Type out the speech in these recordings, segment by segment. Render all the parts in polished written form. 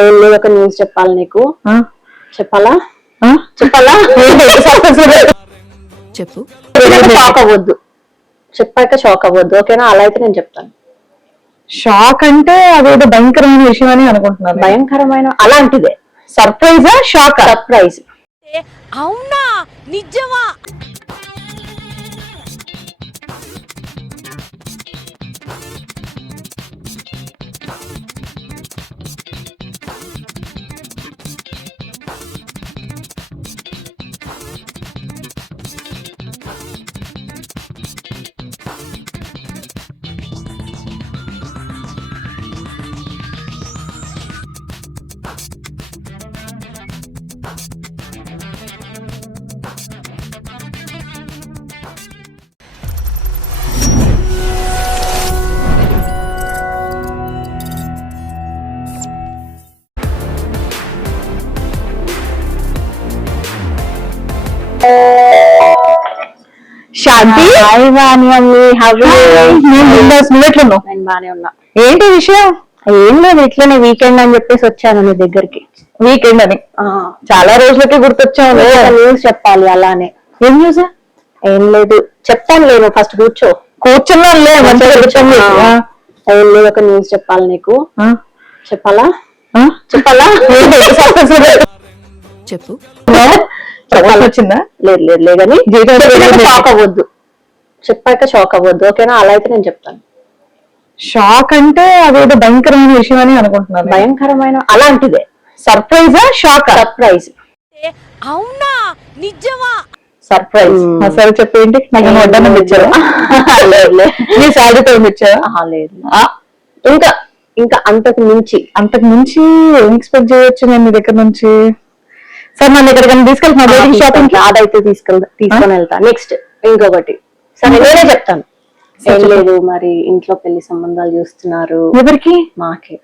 ఏదో ఒక న్యూస్ చెప్పాలి నీకు. చెప్పాలా చెప్పాలా చెప్పు. షాక్ అవ్వద్దు, చెప్పాక షాక్ అవ్వద్దు, ఓకేనా? అలా అయితే నేను చెప్తాను. షాక్ అంటే అదేదో భయంకరమైన విషయం అని అనుకుంటున్నాను. భయంకరమైన అలాంటిదే. సర్ప్రైజా షాక్? సర్ప్రైజ్. అవునా నిజమా? శాంతి, హాయ్ వాణి అమ్మి, నువ్వెట్లున్నావు? నేను బానే ఉన్నా. ఏంటి విషయం? ఏం లేదు, ఇట్లనే వీకెండ్ అని చెప్పేసి వచ్చాను నీ దగ్గరికి. వీకెండ్ అని చాలా రోజులకి గుర్తొచ్చావు. న్యూస్ చెప్పాలి అలానే. ఏం న్యూస్? ఏం లేదు, చెప్తాను. లేదు ఫస్ట్ కూర్చున్నానులే, మంచిగా కూర్చొని. ఏం లేదు, ఒక న్యూస్ చెప్పాలి నీకు. చెప్పాలా చెప్పాలా చెప్పు. వచ్చిందా? లేదు లేదు లేదని షాక్ అవ్వద్దు, చెప్పాక షాక్ అవ్వద్దు, ఓకేనా? అలా అయితే నేను చెప్తాను. షాక్ అంటే అదేదో భయంకరమైన విషయం అని అనుకుంటున్నాను. భయంకరమైన అలాంటిదే. సర్ప్రైజా షాక్? సర్ప్రైజ్. అవునా నిజమా? సర్ప్రైజ్. సరే చెప్పేంటి? నాకు వడ్డానం ఇచ్చారా? నీ శాలరీతో ఇచ్చారా? లేదు, ఇంకా ఇంకా అంతకు మించి ఏం ఎక్స్పెక్ట్ చేయొచ్చు నేను మీ దగ్గర నుంచి? సరే నన్ను ఎక్కడికైనా తీసుకెళ్తున్నా షాపింగ్? అదైతే తీసుకొని వెళ్తా. నెక్స్ట్ ఇంకొకటి, సరే నేనే చెప్తాను. ఏం లేదు, మరి ఇంట్లో పెళ్లి సంబంధాలు చూస్తున్నారు. ఎవరికి? మాకే.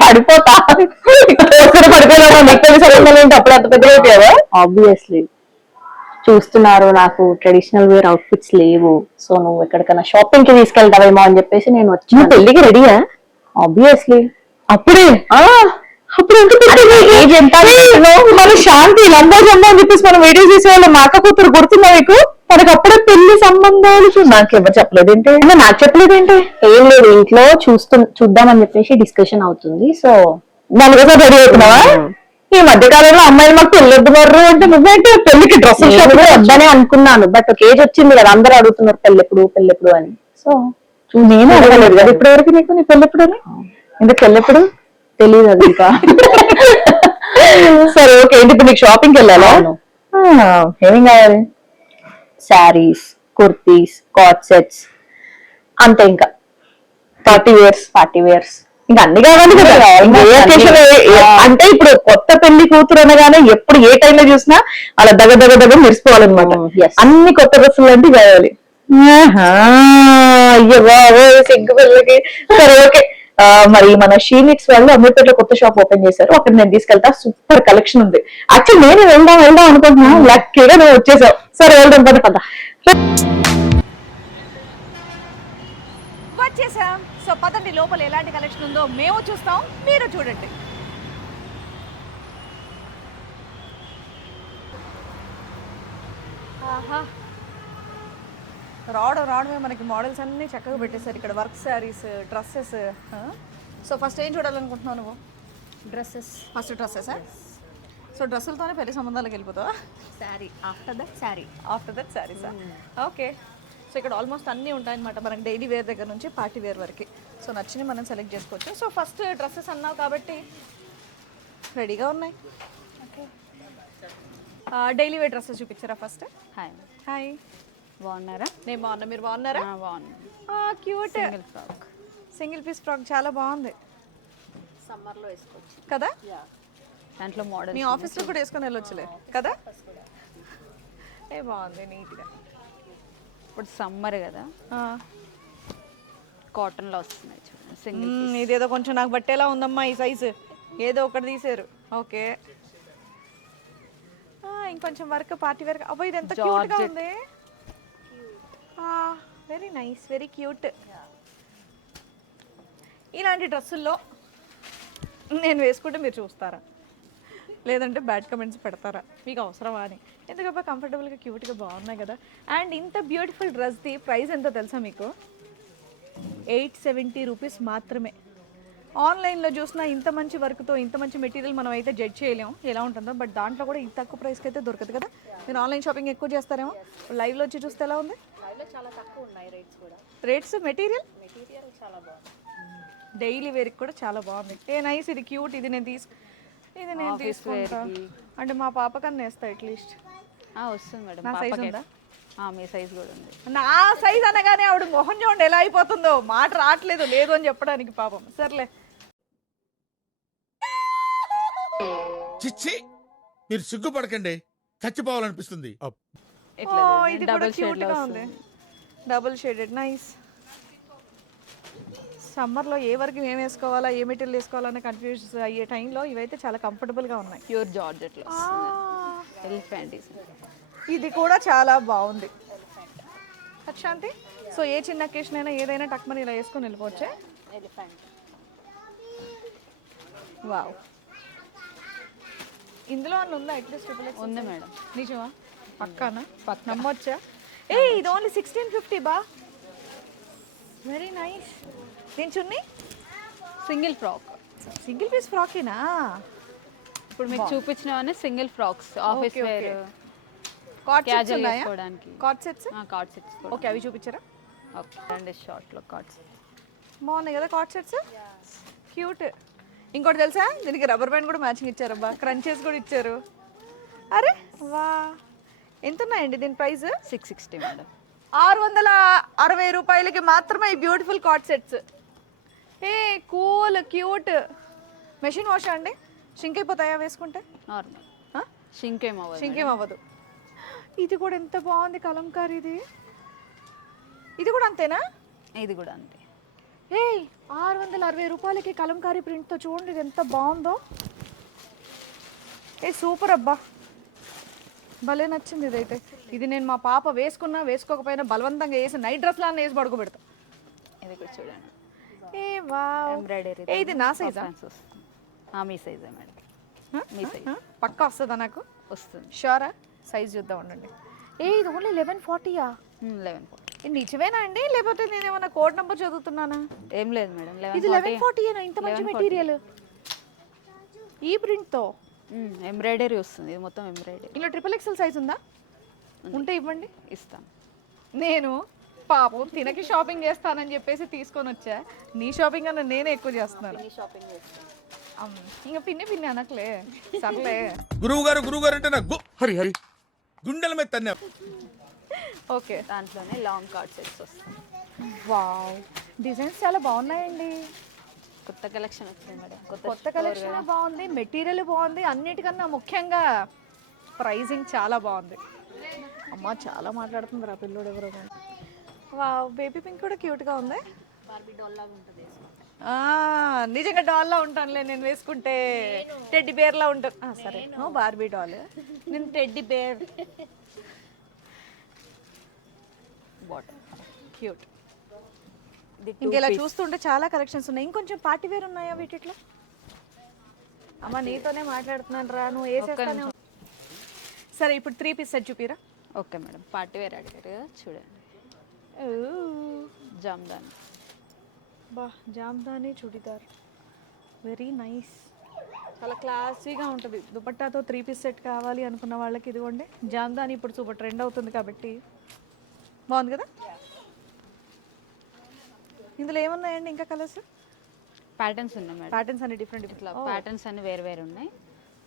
పడిపోతా పడిపోయినా మీకు పెళ్లి సంబంధాలు ఏంటి? అప్పుడు అంత పెద్దగా అయిపోయావా? ఆబ్వియస్లీ చూస్తున్నారు, నాకు ట్రెడిషనల్ వేర్ అవుట్ఫిట్స్ లేవు. సో నువ్వు ఎక్కడికైనా షాపింగ్ కి తీసుకెళ్తావేమో అని చెప్పేసి నేను వచ్చి. పెళ్లికి రెడీయా? ఆబ్వియస్లీ. అప్పుడే? అప్పుడు మన శాంతి లంబో జంబో అని చెప్పేసి మనం వీడియో చేసేవాళ్ళం. మా అక్క కూతురు గుర్తుందా మీకు? మనకు అప్పుడే పెళ్లి సంబంధాలు. నాకెవరు చెప్పలేదేంటి? నాకు చెప్పలేదేంటి? ఏం లేదు, ఇంట్లో చూద్దామని చెప్పేసి డిస్కషన్ అవుతుంది. సో నలుగురు రెడీ అవుతున్నావా? ఈ మధ్య కాలంలో అమ్మాయిలు మాకు పెళ్ళొద్దున్నారు అంటే నువ్వేంటి పెళ్లికి డ్రెస్ వద్దనే అనుకున్నాను, బట్ ఒక ఏజ్ వచ్చింది కదా, అందరూ అడుగుతున్నారు పెళ్ళెప్పుడు అని. సో నేను అడగలేదు కదా ఇప్పటి వరకు నీకు. నీ పెళ్ళెప్పుడు అని? ఎందుకు పెళ్ళెప్పుడు తెలియదు అది ఇంకా. సరే ఓకే, ఏంటి ఇప్పుడు నీకు షాపింగ్కి వెళ్ళాలా? ఏమేం కావాలి? శారీస్, కుర్తీస్, కాట్ సెట్స్, అంతే. ఇంకా పార్టీ వేర్స్ ఇంకా అన్ని కావాలి కదా. అంటే ఇప్పుడు కొత్త పెళ్లి కూతురు అనగానే ఎప్పుడు ఏ టైంలో చూసినా అలా దగ్గర మెరిసిపోవాలన్నమాట. అన్ని కొత్త డ్రెస్సులు లాంటివి కావాలి. అయ్యో బాబో సిగ్గు పిల్లకి. సరే ఓకే, మరి మన షీనిట్స్ వాళ్ళు అమీర్పేటలో కొత్త షాప్ ఓపెన్ చేశారు, అక్కడ నేను తీసుకెళ్తా. సూపర్ కలెక్షన్ ఉంది. యాక్చువల్లీ నేను వెళ్దాం అనుకుంటున్నా, లక్కీగా నువ్వు వచ్చేసావు. సరే వెళ్దాం పద. వచ్చేసాం. సో పదండి, లోపల ఎలాంటి కలెక్షన్ ఉందో మేము చూస్తాం, మీరు చూడండి. ఆహా, రావడమే మనకి మోడల్స్ అన్నీ చక్కగా పెట్టేశారు ఇక్కడ. Work saris, dresses. So first ఏం చూడాలనుకుంటున్నావు నువ్వు? ఫస్ట్ డ్రెస్సెసా? సో డ్రెస్సులతోనే పెళ్లి సంబంధాలకు వెళ్ళిపోతావా? ఆఫ్టర్ దట్ శారీసా? ఓకే. సో ఇక్కడ ఆల్మోస్ట్ అన్నీ ఉంటాయన్నమాట, మనకి డైలీ వేర్ దగ్గర నుంచి పార్టీ వేర్ వరకు. సో నచ్చినవి మనం సెలెక్ట్ చేసుకోవచ్చు. సో ఫస్ట్ డ్రెస్సెస్ అన్నావు కాబట్టి రెడీగా ఉన్నాయి. ఓకే, డైలీ వేర్ డ్రెస్సెస్ చూపించారా ఫస్ట్? హాయ్, బాగున్నారా? నేను బాగున్నా, మీరు బాగున్నారా? క్యూట్ సింగిల్ పీస్ ఫ్రాక్ చాలా బాగుంది. సమ్మర్లో వేసుకోవచ్చు కదా. దాంట్లో మోడల్ మీ ఆఫీస్లో కూడా వేసుకొని వెళ్ళొచ్చులే కదా. బాగుంది నీట్గా. ఇప్పుడు సమ్మర్ కదా, కాటన్లో వస్తున్నాయి చూడండి సింగిల్. ఇదేదో కొంచెం నాకు బట్టేలా ఉందమ్మా ఈ సైజు. ఏదో ఒకటి తీసారు. ఓకే, ఇంకొంచెం వర్క్ పార్టీ వర్క్. అబ్బో ఇది ఎంత క్యూట్గా ఉంది. Very nice, very cute. ఇలాంటి డ్రెస్సుల్లో నేను వేసుకుంటే మీరు చూస్తారా, లేదంటే బ్యాడ్ కమెంట్స్ పెడతారా, మీకు అవసరమా అని? ఎందుకంటే కంఫర్టబుల్గా క్యూట్గా బాగున్నాయి కదా. అండ్ ఇంత బ్యూటిఫుల్ డ్రెస్ది ప్రైస్ ఎంతో తెలుసా మీకు? 870 రూపీస్ మాత్రమే. ఆన్లైన్లో చూసినా ఇంత మంచి వర్క్తో ఇంత మంచి మెటీరియల్ మనం అయితే జడ్జ్ చేయలేము ఎలా ఉంటుందో, బట్ దాంట్లో కూడా ఇంత తక్కువ ప్రైస్కి అయితే దొరకదు కదా. మీరు ఆన్లైన్ షాపింగ్ ఎక్కువ చేస్తారేమో, లైవ్లో వచ్చి చూస్తే ఎలా ఉంది? చాలా తక్కువ ఉన్నాయి రేట్స్ కూడా. రేట్స్, మెటీరియల్ చాలా బాగుంది. డైలీ వేర్కి కూడా చాలా బాగుంది. ఏ నైస్, ఇది క్యూట్, ఇది నేను తీసుకుంటా. అంటే మా పాప కన్నా వేస్తా అట్లీస్ట్. వస్తుంది మేడం. నా సైజ్ ఉందా? మీ సైజ్ కూడా ఉంది. నా సైజ్ అనగానే ఆవిడ మొహం చూడండి ఎలా అయిపోతుందో, మాట రావట్లేదు లేదు అని చెప్పడానికి పాపం. సర్లే, చిచ్చి మీరు సిగ్గుపడకండి, చచ్చిపోవాలనిపిస్తుంది. ఇది కూడా క్యూట్ గా ఉంది. Double shaded, nice. సమ్మర్లో ఏ వరకు ఏం వేసుకోవాలా, ఏ మెటీరియల్ వేసుకోవాలన్న కన్ఫ్యూజ్ అయ్యే టైంలో ఇవైతే చాలా కంఫర్టబుల్గా ఉన్నాయి. ప్యూర్ జార్జెట్లో ఎలిఫెంట్. ఇది కూడా చాలా బాగుంది అశాంతి. సో ఏ చిన్న అకేషన్ అయినా ఏదైనా టక్మని ఇలా వేసుకొని వెళ్ళిపోవచ్చే. ఎలిఫెంట్. వావ్, ఇందులో అన్న ఉందా అట్లీస్ట్? ఉంది మేడం. నిజమా? పక్కానా? నమ్మొచ్చా? ఏ ఇది ఓన్లీ 1650 బా. Very nice. నేను chunni single frock. Single piece ఫ్రాకేనా? ఇప్పుడు మీకు చూపించినవన్నీ single frocks, office wear, cord sets casual ఉన్నాయా? వేసుకోవడానికి. Cord sets? కార్డ్ సెట్స్ కూడా. ఓకే, అవి చూపించారా? ఓకే, అండ్ షార్ట్లో కార్డ్ సెట్స్ బాగున్నాయి కదా కార్డ్ సెట్స్, క్యూట్. ఇంకోటి తెలుసా, దీనికి రబ్బర్ బ్యాండ్ కూడా మ్యాచింగ్ ఇచ్చారు అబ్బా, క్రంచెస్ కూడా ఇచ్చారు. అరే వా, ఎంత ఉన్నాయండి దీని ప్రైస్? 660 మేడం. 660 రూపాయలకి మాత్రమే ఈ బ్యూటిఫుల్ కార్డ్ సెట్స్. ఏ కూల్, క్యూట్. మెషిన్ వాష్ అండి? షింక్ అయిపోతాయా వేసుకుంటే? నార్మల్, షింక్ ఏం అవ్వదు. షింక్ ఏం అవ్వదు. ఇది కూడా ఎంత బాగుంది కలంకారీ. ఇది కూడా అంతేనా? ఇది కూడా అంతే. ఏ 660 రూపాయలకి కలంకారీ ప్రింట్తో చూడండి ఇది ఎంత బాగుందో. ఏ సూపర్ అబ్బా, భలే నచ్చింది ఇదైతే. ఇది నేను మా పాప వేసుకున్నా వేసుకోకపోయినా బలవంతంగా వేసి నైట్ డ్రెస్ లాగా వేసి పడుకోబెడతా. ఇది కూడా చూడండి. ఏ వావ్, ఎంబ్రాయిడరీ. ఏ ఇది నా సైజా? మీ సైజే మేడం. మీ సైజ్ పక్కా వస్తుందా నాకు? వస్తుంది. షూరా? సైజ్ చూద్దాం ఉండండి. ఏ ఇది ఓన్లీ 1140యా? 1140. ఇది నిజమేనా అండి, లేకపోతే నేను ఏమన్నా కోడ్ నెంబర్ చదువుతున్నానా? ఏం లేదు మేడం. ఇది 1140ఏనా? ఇంత మంచి మెటీరియల్ ఈ ప్రింట్తో. ఎంబ్రాయిడరీ వస్తుంది, ఇది మొత్తం ఎంబ్రాయిడరీ. ఇలా XXL సైజ్ ఉందా? ఉంటే ఇవ్వండి, ఇస్తాను. నేను పాపం తినకి షాపింగ్ చేస్తానని చెప్పేసి తీసుకొని వచ్చా. నీ షాపింగ్ అన్న నేనే ఎక్కువ చేస్తున్నాను. షాపింగ్ చేస్తాను. ఇంకా పిన్ని అనట్లే, సర్లే. గురువు గారు అంటే నాకు హరి హరి గుండెల మీద తన్నా. ఓకే, దాంట్లోనే లాంగ్ కార్డ్ సెట్స్ వస్తాయి. వావ్, డిజైన్స్ చాలా బాగున్నాయండి. కొత్త కలెక్షన్ వచ్చింది మేడం. కొత్త కలెక్షన్ బాగుంది, మెటీరియల్ బాగుంది, అన్నిటికన్నా ముఖ్యంగా ప్రైజింగ్ చాలా బాగుంది. అమ్మ చాలా మాట్లాడుతుంది రా పిల్లోడు ఎవరో. వావ్, బేబీ పింక్ కూడా క్యూట్గా ఉంది. నిజంగా డాల్లా ఉంటానులే నేను వేసుకుంటే. టెడ్డీ బేర్లా ఉంటాను. సరే, నో బార్బీ డాల్, నేను టెడ్డీ బేర్. Bottom cute. ఇంకెలా చూస్తుంటే చాలా కలెక్షన్స్ ఉన్నాయి. ఇంకొంచెం పార్టీ వేర్ ఉన్నాయా వీటిలో? అమ్మ నీతోనే మాట్లాడుతున్నాను రా, నువ్వు వేసేస్తానే. సరే ఇప్పుడు 3 పీస్ సెట్ చూపిరా. ఓకే మేడం, పార్టీ వేర్ అడిగారు కదా, చూడండి. జామ్దాని. బా, జామ్దాని చుడిదార్, వెరీ నైస్. చాలా క్లాసీగా ఉంటుంది. దుపట్టాతో 3 పీస్ సెట్ కావాలి అనుకున్న వాళ్ళకి ఇదిగోండి జామ్దాని. ఇప్పుడు సూపర్ ట్రెండ్ అవుతుంది కాబట్టి బాగుంది కదా. ఇందులో ఏమున్నాయండి ఇంకా కలర్స్? ప్యాటర్న్స్ ఉన్నాయి మేడం. ప్యాటర్న్స్ అన్ని డిఫరెంట్ ఇట్లా ప్యాటర్న్స్ అన్ని వేరు వేరు ఉన్నాయి,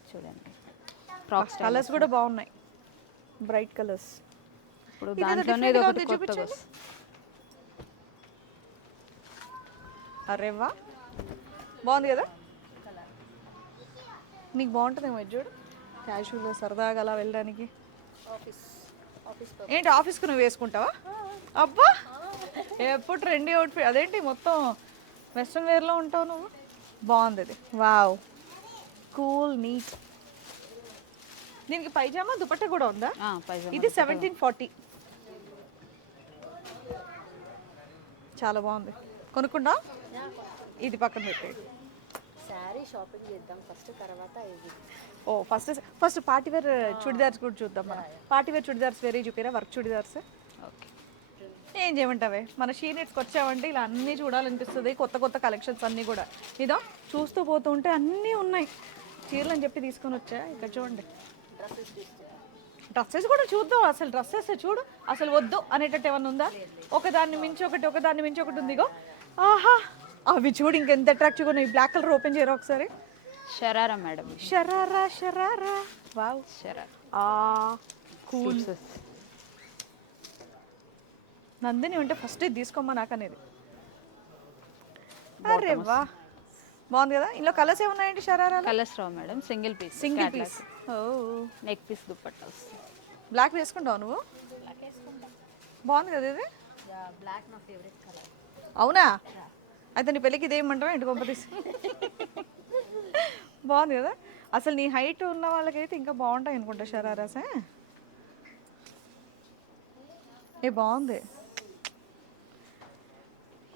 చూడండి. ఫ్రాక్స్ కలర్స్ కూడా బాగున్నాయి, బ్రైట్ కలర్స్. ఇప్పుడు దాంట్లోనే ఇది ఒకటి కొత్తగా వస్తుంది. అరే వా, బాగుంది కదా. నీకు బాగుంటుందేమో ఇది చూడు, క్యాజువల్గా సరదాగా అలా వెళ్ళడానికి. ఏంటి ఆఫీస్కి నువ్వు వేసుకుంటావా? అబ్బా, ఎప్పుడు ట్రెండీ అవుట్ఫిట్. అదేంటి మొత్తం వెస్ట్రన్ వేర్లో ఉంటావు నువ్వు. బాగుంది ఇది. Wow, cool, neat. దీనికి పైజామా దుపట్టా కూడా ఉందా? పైజామా. ఇది 1740. చాలా బాగుంది. కొనుక్కుంటా, ఇది పక్కన పెట్టే. శారీ షాపింగ్ చేద్దాం ఫస్ట్, తర్వాత ఇది. ఓ ఫస్ట్ పార్టీ వేర్ చుడిదార్స్ కూడా చూద్దాం మనం. పార్టీ వేర్ చుడిదార్స్ వేరే చూపిరా, వర్క్ చుడిదార్స్. ఓకే. ఏం చేయమంటావే, మన షీనిట్స్కి వచ్చామంటే ఇలా అన్నీ చూడాలనిపిస్తుంది. కొత్త కొత్త కలెక్షన్స్ అన్నీ కూడా ఇదో చూస్తూ పోతూ ఉంటే అన్నీ ఉన్నాయి. చీరలు అని చెప్పి తీసుకొని వచ్చా. ఇక్కడ చూడండి, డ్రెస్సెస్ కూడా చూద్దాం. అసలు డ్రెస్సెస్ చూడు, అసలు వద్దు అనేటట్టు ఏమన్నా ఉందా? ఒకదాన్ని మించి ఒకటి ఉంది. ఇగో ఆహా, అవి చూడు ఇంకెంత అట్రాక్టివ్గా ఉన్నాయి. బ్లాక్ కలర్ ఓపెన్ చేయరా ఒకసారి. Sharara madam. Sharara wow, sharara cool. Nandini ఉంటే ఫస్ట్ ఇది తీసుకోమ్మా నాకు అనేది. అరే వా, బాగుంది కదా. ఇందులో కలర్స్ ఏమున్నాయండి షరారా? కలర్స్ రావు మేడం, సింగిల్ పీస్. ఓ, నెక్ పీస్ దుపట్టా వస్తుంది. బ్లాక్ వేసుకుంటావు నువ్వు? బాగుంది కదా ఇది. బ్లాక్ నా ఫేవరెట్ కలర్. అవునా? అయితే నీ పెళ్ళికి ఇదేమంటావా ఇంటి కొంప తీసి. బాగుంది కదా. అసలు నీ హైట్ ఉన్న వాళ్ళకైతే ఇంకా బాగుంటాయి అనుకుంటా షరారాసే. ఏ బాగుంది.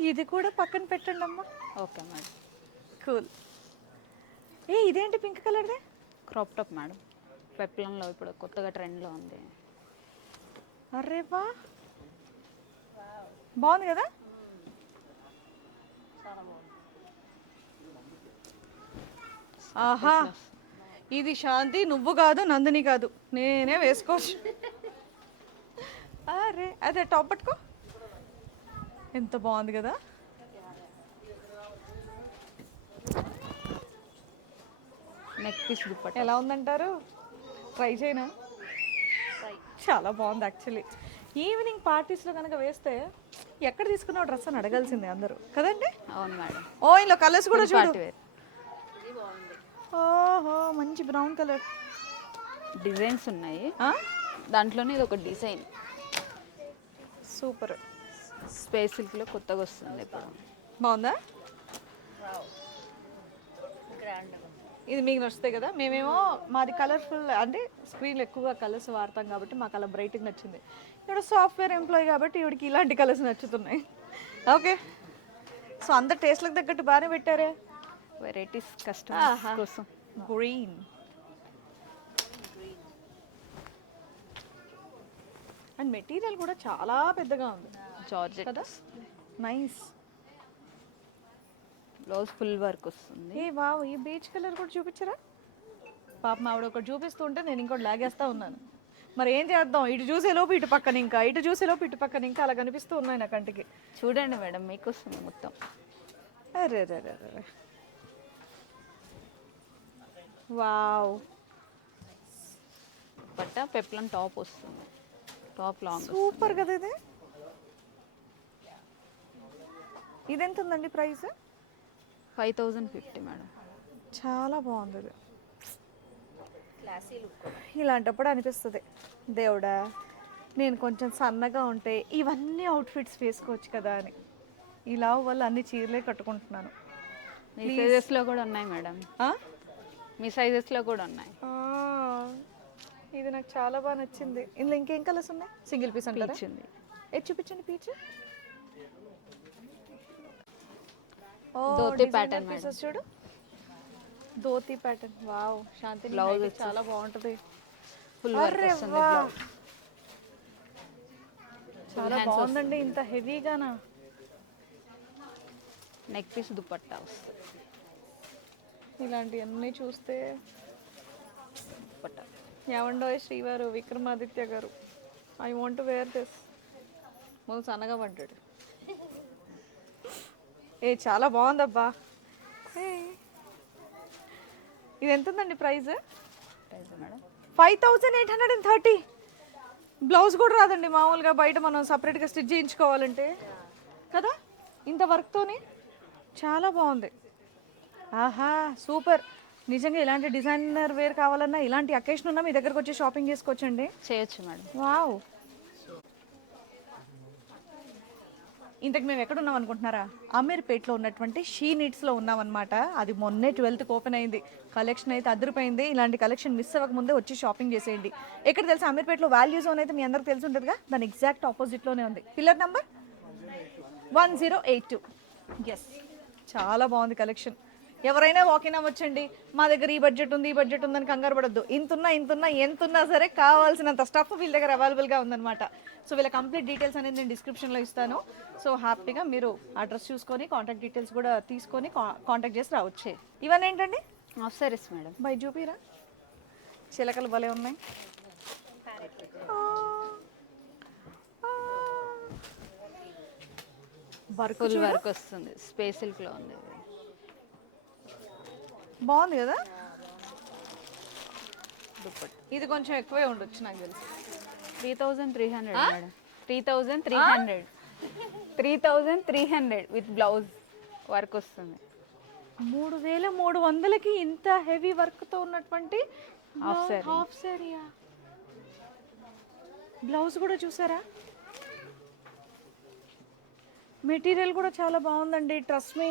ఇది కూడా పక్కన పెట్టండి అమ్మా. Okay madam. కూల్. ఏ ఇదేంటి పింక్ కలర్దే? క్రాప్ టాప్ మేడం, పెప్లంలో ఇప్పుడు కొత్తగా ట్రెండ్లో ఉంది. అరే బా, బాగుంది కదా. ఆహా, ఇది శాంతి, నువ్వు కాదు, నందిని కాదు, నేనే వేసుకోవచ్చు. అరే అదే టాప్ పట్టుకో, ఎంత బాగుంది కదా. Neck piece dupatta. ఎలా ఉందంటారు? ట్రై చేయనా? చాలా బాగుంది యాక్చువల్లీ. ఈవినింగ్ పార్టీస్లో కనుక వేస్తే ఎక్కడ తీసుకున్నావు డ్రెస్ అని అడగాల్సిందే అందరూ కదండి. అవును మేడం. ఓ ఇందులో కలర్స్ కూడా చూడు. Party wear. ఓహో, మంచి బ్రౌన్ కలర్ డిజైన్స్ ఉన్నాయి, దాంట్లోనే ఇది ఒక డిజైన్. సూపర్. స్పేస్ సిల్క్లో కొత్తగా వస్తుంది ఇప్పుడు. బాగుందా? ఇది మీకు నచ్చుతాయి కదా. మేమేమో మాది కలర్ఫుల్, అంటే స్క్రీన్లో ఎక్కువగా కలర్స్ వాడతాం కాబట్టి మాకు అలా బ్రైట్గా నచ్చింది. ఇక్కడ సాఫ్ట్వేర్ ఎంప్లాయీ కాబట్టి ఇవిడికి ఇలాంటి కలర్స్ నచ్చుతున్నాయి. ఓకే, సో అందరు టేస్ట్లకు తగ్గట్టు బాగానే పెట్టారే. వెరైటీస్ కస్టమర్స్ కోసం. గ్రీన్ అండ్ మెటీరియల్ కూడా చాలా పెద్దగా ఉంది. జార్జెట్ కదా, నైస్. బ్లౌజ్ ఫుల్ వర్క్ వస్తుంది. ఏ వావ్, ఈ బీచ్ కలర్ కూడా చూపించరా? పాపం ఆవిడ ఒకటి చూపిస్తుంటే నేను ఇంకోటి లాగేస్తా ఉన్నాను. మరి ఏం చేద్దాం, ఇటు చూసేలోపు ఇటు పక్కన ఇంకా, ఇటు చూసేలోపు ఇటు పక్కన ఇంకా, అలా కనిపిస్తూ ఉన్నాయి నా కంటికి. చూడండి మేడం, మీకు వస్తుంది మొత్తం. అరే వావ్, పట్ట పెప్లం టాప్ వస్తుంది. టాప్ లాంగ్ సూపర్ కదా ఇది. ఇది ఎంత ఉందండి ప్రైస్? 5050 మేడం. చాలా బాగుంది ఇది. ఇలాంటప్పుడు అనిపిస్తుంది, దేవుడా నేను కొంచెం సన్నగా ఉంటే ఇవన్నీ అవుట్ఫిట్స్ వేసుకోవచ్చు కదా అని. ఇలా వల్ల అన్ని చీరలే కట్టుకుంటున్నాను. మీ సైజెస్లో కూడా ఉన్నాయి మేడం, మీ సైజెస్లో కూడా ఉన్నాయి. ఇది నాకు చాలా బాగా నచ్చింది. ఇందులో ఇంకేం కలర్స్ ఉన్నాయి? సింగిల్ పీస్ అంటారా? పీచ్ ఉంది. చూపించండి పీచ్. ధోతి ప్యాటర్న్ పీసెస్ చూడు, ధోతి ప్యాటర్న్. వావ్, శాంతి బ్లౌజ్ చాలా బాగుంటది. ఫుల్ వర్క్ వస్తుంది బ్లౌజ్. చాలా బాగుందండి. ఇంత హెవీగానా? నెక్ పీస్ దుపట్టా వస్తుంది. ఇలాంటివన్నీ చూస్తే దుపట్టా. ఏమండో శ్రీవారు విక్రమాదిత్య గారు, I want to wear this. ముందు సన్నగా పడ్డాడు. ఏ చాలా బాగుందబ్బా. ఇది ఎంత ఉందండి ప్రైస్? మేడం 5830. బ్లౌజ్ కూడా రాదండి మామూలుగా, బయట మనం సపరేట్గా స్టిచ్ చేయించుకోవాలంటే కదా. ఇంత వర్క్తోనే చాలా బాగుంది. ఆహా, సూపర్. నిజంగా ఇలాంటి డిజైనర్ వేర్ కావాలన్నా, ఇలాంటి అకేషన్ ఉన్నా మీ దగ్గరకు వచ్చి షాపింగ్ చేసుకోవచ్చండి. చేయొచ్చు మేడం. వావ్, ఇంతకు మేము ఎక్కడ ఉన్నాం అనుకుంటున్నారా? అమీర్పేట్లో ఉన్నటువంటి షీ నీడ్స్లో ఉన్నామన్నమాట. అది మొన్నే 12th ఓపెన్ అయింది. కలెక్షన్ అయితే అదిరిపోయింది. ఇలాంటి కలెక్షన్ మిస్ అవ్వక ముందే వచ్చి షాపింగ్ చేసేయండి. ఎక్కడ తెలుసా? అమీర్పేట్లో వాల్యూ జోన్ అయితే మీ అందరికి తెలిసి ఉంటుందిగా, దాని ఎగ్జాక్ట్ ఆపోజిట్లోనే ఉంది. Pillar number 1082. ఎస్, చాలా బాగుంది కలెక్షన్. ఎవరైనా వాకిన్ అవ్వచ్చండి. మా దగ్గర ఈ బడ్జెట్ ఉంది, ఈ బడ్జెట్ ఉందని కంగారు పడద్దు. ఇంతున్నా ఎంతున్నా సరే కావాల్సినంత స్టఫ్ వీళ్ళ దగ్గర అవైలబుల్గా ఉందన్నమాట. సో వీళ్ళ కంప్లీట్ డీటెయిల్స్ అనేది నేను డిస్క్రిప్షన్లో ఇస్తాను. సో హ్యాపీగా మీరు అడ్రస్ చూసుకొని కాంటాక్ట్ డీటెయిల్స్ కూడా తీసుకొని కాంటాక్ట్ చేసి రావచ్చు. ఇవన్నీ ఏంటండి? Half saris madam. బై చూపిరా, చిలకలు భలే ఉన్నాయి. ఫుల్ వర్క్ వస్తుంది, స్పేస్ సిల్క్ లో ఉంది. బాగుంది కదా. ఇది కొంచెం ఎక్కువే ఉండొచ్చు నాకు తెలిసి. 3300 మేడం. 3300 3300 విత్ బ్లౌజ్ వర్క్ వస్తుంది. 3300కి ఇంత హెవీ వర్క్తో ఉన్నటువంటి హాఫ్ సారీ. హాఫ్ సారీయా? బ్లౌజ్ కూడా చూసారా? మెటీరియల్ కూడా చాలా బాగుందండి. ట్రస్ట్ మీ,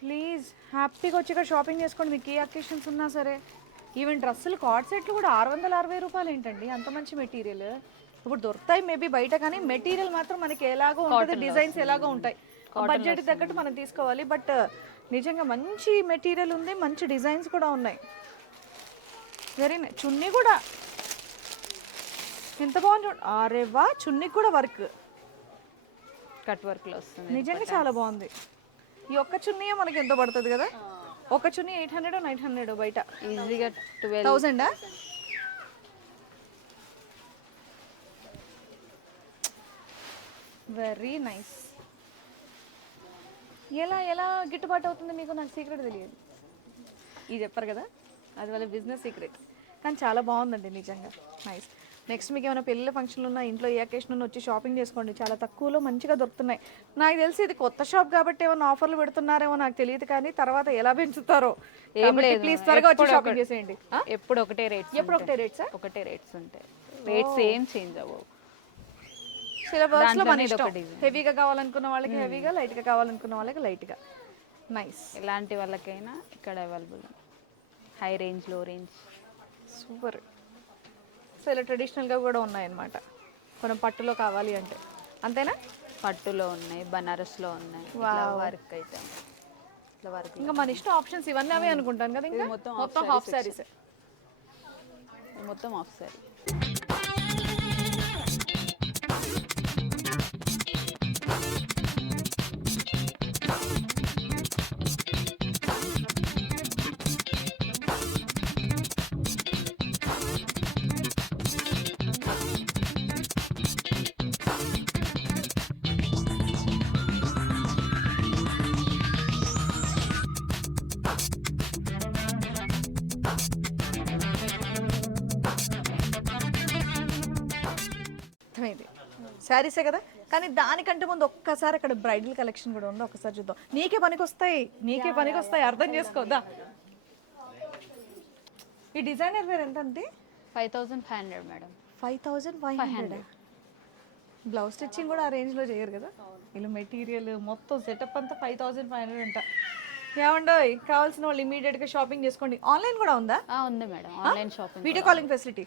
ప్లీజ్ హ్యాపీగా వచ్చి ఇక్కడ షాపింగ్ చేసుకోండి. మీకు ఏ అకేషన్స్ ఉన్నా సరే. ఈవెన్ డ్రెస్సులు కార్డ్ సెట్లు కూడా 660 రూపాయలు ఏంటండి, అంత మంచి మెటీరియల్ ఇప్పుడు దొరుకుతాయి మేబీ బయట, కానీ మెటీరియల్ మాత్రం మనకి ఎలాగో ఉంటుంది, డిజైన్స్ ఎలాగో ఉంటాయి. బడ్జెట్ తగ్గట్టు మనం తీసుకోవాలి. బట్ నిజంగా మంచి మెటీరియల్ ఉంది, మంచి డిజైన్స్ కూడా ఉన్నాయి. Very nice. చున్నీ కూడా ఎంత బాగుంది. అరే వా, చున్నీ కూడా వర్క్, కట్ వర్క్ లో వస్తుంది. నిజంగా చాలా బాగుంది. ఈ ఒక్క చున్నీ మనకి ఎంతో పడుతుంది కదా? ఒక చున్నీ 800 900 బయట ఈజీగా 1000. Very nice. ఎలా గిట్టుబాటు అవుతుంది మీకు? నాకు సీక్రెట్ తెలియదు. ఇది చెప్పారు కదా, అది వాళ్ళ బిజినెస్ సీక్రెట్. కానీ చాలా బాగుందండి నిజంగా, నైస్. నెక్స్ట్ మీకు ఏమైనా పెళ్ళిళ్ళ ఫంక్షన్లు ఉన్నా, ఇంట్లో ఏ అకేషన్ ఉన్నా వచ్చి షాపింగ్ చేసుకోండి. చాలా తక్కువలో మంచిగా దొరుకుతున్నాయి. నాకు తెలిసి ఇది కొత్త షాప్ కాబట్టి ఏమైనా ఆఫర్లు పెడుతున్నారేమో నాకు తెలియదు, కానీ తర్వాత ఎలా పెంచుతారో ఏం లేదు. ప్లీజ్ త్వరగా వచ్చి షాపింగ్ చేసేయండి. ఎప్పుడు ఒకటే రేట్స్. ఎప్పుడు ఒకటే రేట్సా? ఒకటే రేట్స్ ఉంటాయి. రేట్స్ ఏం చేంజ్ అవ్వవు. సిలబస్ లో మన ఇష్టం. హెవీగా కావాలనుకున్న వాళ్ళకి హెవీగా, లైట్ గా కావాలనుకున్న వాళ్ళకి లైట్ గా. నైస్. ఎలాంటి వాళ్ళకైనా ఇక్కడ అవైలబుల్. హై రేంజ్, లో రేంజ్. సూపర్. సో ఇలా ట్రెడిషనల్గా కూడా ఉన్నాయన్నమాట. మనం పట్టులో కావాలి అంటే, అంతేనా? పట్టులో ఉన్నాయి, బనారస్లో ఉన్నాయి, వర్క్ అయితే ఇట్లా వర్క్. ఇంకా మన ఇష్టం. ఆప్షన్స్ ఇవన్నీ అవే అనుకుంటాను కదా. ఇంకా మొత్తం హాఫ్ సారీస్. మొత్తం హాఫ్ సారీ. అర్థమైంది. శారీసే కదా, కానీ దానికంటే ముందు ఒక్కసారి అక్కడ బ్రైడల్ కలెక్షన్ కూడా ఉంది, ఒకసారి చూద్దాం. నీకే పనికి వస్తాయి, అర్థం చేసుకోద్దా. ఈ డిజైనర్ వేర్ ఎంత అంటే? 5500 మేడం. 5500. బ్లౌజ్ స్టిచ్చింగ్ కూడా ఆ రేంజ్లో చేయరు కదా వీళ్ళు. మెటీరియల్ మొత్తం సెటప్ అంతా 5500 అంట. ఏమండో కావాల్సిన వాళ్ళు ఇమీడియట్గా షాపింగ్ చేసుకోండి. ఆన్లైన్ కూడా ఉందా? ఉంది madam, online shopping, video calling facility.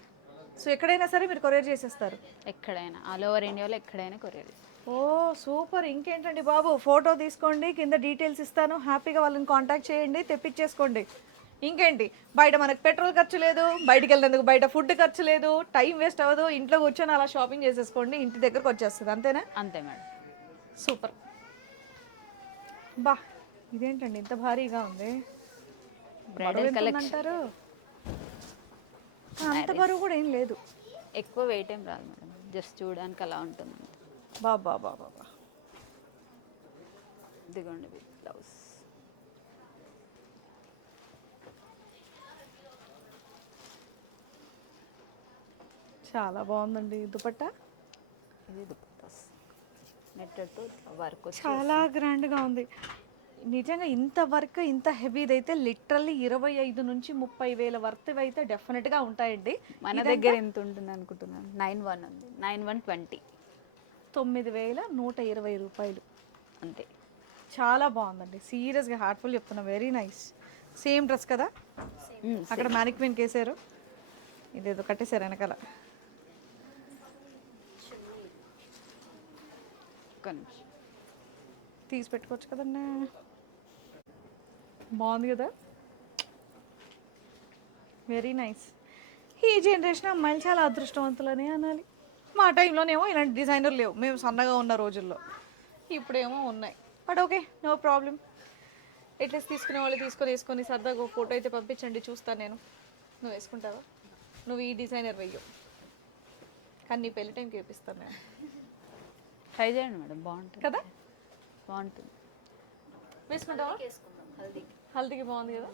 So ఎక్కడైనా సరే మీరు కొరియర్ చేసేస్తారు? ఎక్కడైనా, ఆల్ ఓవర్ ఇండియాలో ఎక్కడైనా కొరియర్. ఓ సూపర్. ఇంకేంటండి బాబు, ఫోటో తీసుకోండి, కింద డీటెయిల్స్ ఇస్తాను, హ్యాపీగా వాళ్ళని కాంటాక్ట్ చేయండి, తెప్పించేసుకోండి. ఇంకేంటి, బయట మనకు పెట్రోల్ ఖర్చు లేదు, బయటికి వెళ్ళినందుకు బయట ఫుడ్ ఖర్చు లేదు, టైం వేస్ట్ అవ్వదు, ఇంట్లో కూర్చొని అలా షాపింగ్ చేసేసుకోండి, ఇంటి దగ్గరకు వచ్చేస్తుంది. అంతేనా? అంతే మేడం. సూపర్. బా, ఇదేంటండి ఇంత భారీగా ఉంది? బ్రైడల్ కలెక్షన్ అంటారు, అంత బరువు కూడా ఏం లేదు. ఎక్కువ వెయిట్ ఏం రాదు మేడం, జస్ట్ చూడడానికి అలా ఉంటుంది. బాబా ఇదిగోండి బ్లౌజ్. చాలా బాగుందండి. దుపట్టా, ఇది దుపట్టా నెట్టెడ్ వర్క్ చాలా గ్రాండ్గా ఉంది నిజంగా. ఇంత వర్క్, ఇంత హెవీది అయితే లిటరల్లీ 25 నుంచి 30,000 వర్త్ అయితే డెఫినెట్గా ఉంటాయండి. మన దగ్గర ఎంత ఉంటుంది అనుకుంటున్నాను? 91 ఉంది, 9120. 9120 రూపాయలు అంతే. చాలా బాగుందండి, సీరియస్గా హార్ట్ఫుల్ చెప్తున్నా. Very nice. సేమ్ డ్రెస్ కదా, అక్కడ మ్యానిక్విన్ కేసారు, ఇదేదో కట్టేశారు వెనకాల. తీసి పెట్టుకోవచ్చు కదన్నా. బాగుంది కదా, వెరీ నైస్. ఈ జనరేషన్ అమ్మాయిలు చాలా అదృష్టవంతులనే అనాలి. మా టైంలోనేమో ఇలాంటి డిజైనర్ లేవు, మేము సన్నగా ఉన్న రోజుల్లో. ఇప్పుడేమో ఉన్నాయి. But okay, no problem. At least తీసుకునే వాళ్ళు వేసుకొని సరదాగా ఒక ఫోటో అయితే పంపించండి, చూస్తాను నేను. నువ్వు వేసుకుంటావా? నువ్వు ఈ డిజైనర్ వెయ్యు, కానీ నీ పెళ్లి టైంకి వేపిస్తాను నేను. ట్రై చేయండి మేడం, బాగుంటుంది కదా, బాగుంటుంది. వేసుకుంటావా? హల్దీకి బాగుంది కదా,